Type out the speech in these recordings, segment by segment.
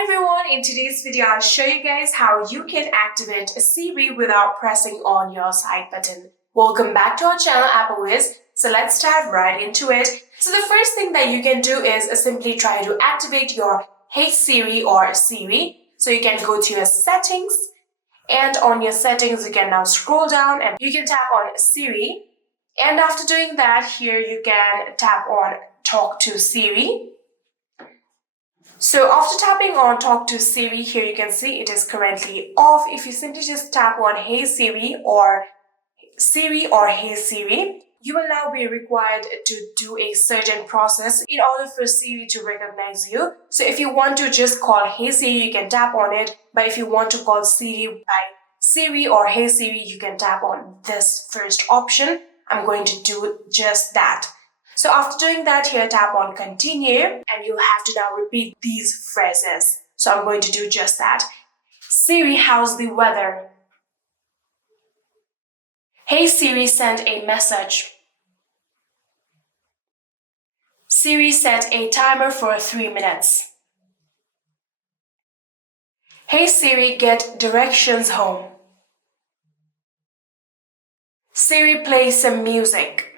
Hi everyone, in today's video I'll show you guys how you can activate Siri without pressing on your side button. Welcome back to our channel AppleWiz. So let's dive right into it. So the first thing that you can do is simply try to activate your Hey Siri or Siri. So you can go to your settings, and on your settings you can now scroll down and you can tap on Siri. And after doing that, here you can tap on Talk to Siri. So after tapping on Talk to Siri, here you can see it is currently off. If you simply just tap on Hey Siri or Hey Siri, you will now be required to do a certain process in order for Siri to recognize you. So if you want to just call Hey Siri, you can tap on it. But if you want to call Siri by Siri or Hey Siri, you can tap on this first option. I'm going to do just that. So after doing that, here tap on continue and you'll have to now repeat these phrases. So I'm going to do just that. Siri, how's the weather? Hey Siri, send a message. Siri, set a timer for 3 minutes. Hey Siri, get directions home. Siri, play some music.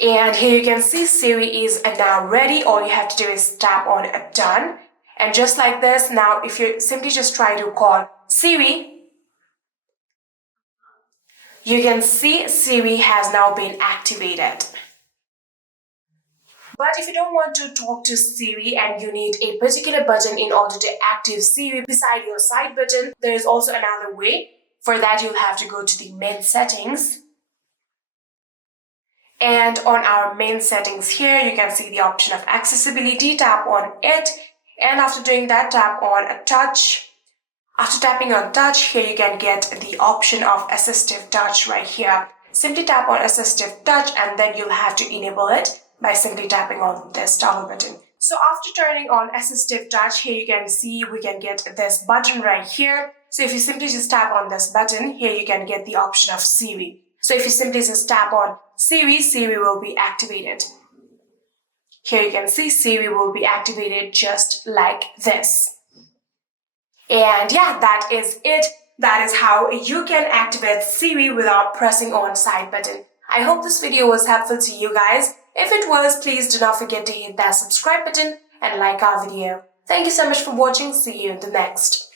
And here you can see Siri is now ready. All you have to do is tap on done. And just like this, now if you simply just try to call Siri, you can see Siri has now been activated. But if you don't want to talk to Siri and you need a particular button in order to activate Siri beside your side button, there is also another way. For that, you'll have to go to the main settings. And on our main settings here, you can see the option of accessibility. Tap on it. And after doing that, tap on touch. After tapping on touch, here you can get the option of assistive touch right here. Simply tap on assistive touch and then you'll have to enable it by simply tapping on this toggle button. So after turning on assistive touch, here you can see we can get this button right here. So if you simply just tap on this button, here you can get the option of Siri. So if you simply just tap on Siri, Siri will be activated. Here you can see Siri will be activated just like this. And yeah, that is it. That is how you can activate Siri without pressing on side button. I hope this video was helpful to you guys. If it was, please do not forget to hit that subscribe button and like our video. Thank you so much for watching. See you in the next.